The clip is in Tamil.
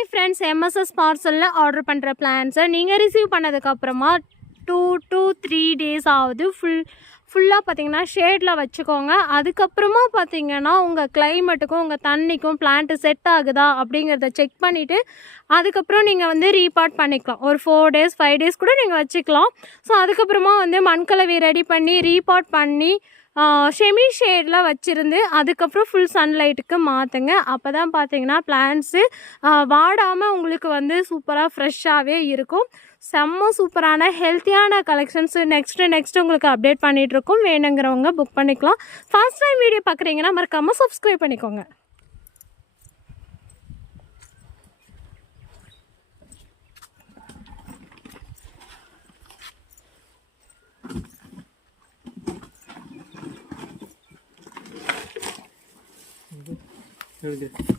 ஹாய் ஃப்ரெண்ட்ஸ், எம்எஸ்எஸ் பார்சலில் ஆர்டர் பண்ணுற பிளான்ஸை நீங்கள் ரிசீவ் பண்ணதுக்கப்புறமா 2 to 3 days ஆகுது. ஃபுல்லாக பார்த்தீங்கன்னா ஷேடில் வச்சுக்கோங்க. அதுக்கப்புறமா பார்த்தீங்கன்னா உங்கள் கிளைமேட்டுக்கும் உங்கள் தண்ணிக்கும் பிளான்ட்டு செட் ஆகுதா அப்படிங்கிறத செக் பண்ணிவிட்டு அதுக்கப்புறம் நீங்கள் வந்து ரீபாட் பண்ணிக்கலாம். ஒரு 4 days 5 days கூட நீங்கள் வச்சுக்கலாம். ஸோ அதுக்கப்புறமா வந்து மண்கலவை ரெடி பண்ணி ரீபாட் பண்ணி ஷெமி ஷேடில் வச்சுருந்து அதுக்கப்புறம் ஃபுல் சன்லைட்டுக்கு மாற்றுங்க. அப்போ தான் பார்த்தீங்கன்னா பிளான்ட்ஸு வாடாமல் உங்களுக்கு வந்து சூப்பராக ஃப்ரெஷ்ஷாகவே இருக்கும். செம்ம சூப்பரான ஹெல்த்தியான கலெக்ஷன்ஸு நெக்ஸ்ட்டு உங்களுக்கு அப்டேட் பண்ணிகிட்ருக்கோம். வேணுங்கிறவங்க புக் பண்ணிக்கலாம். ஃபர்ஸ்ட் டைம் வீடியோ பார்க்குறீங்கன்னா மறக்காமல் சப்ஸ்கிரைப் பண்ணிக்கோங்க. Okay.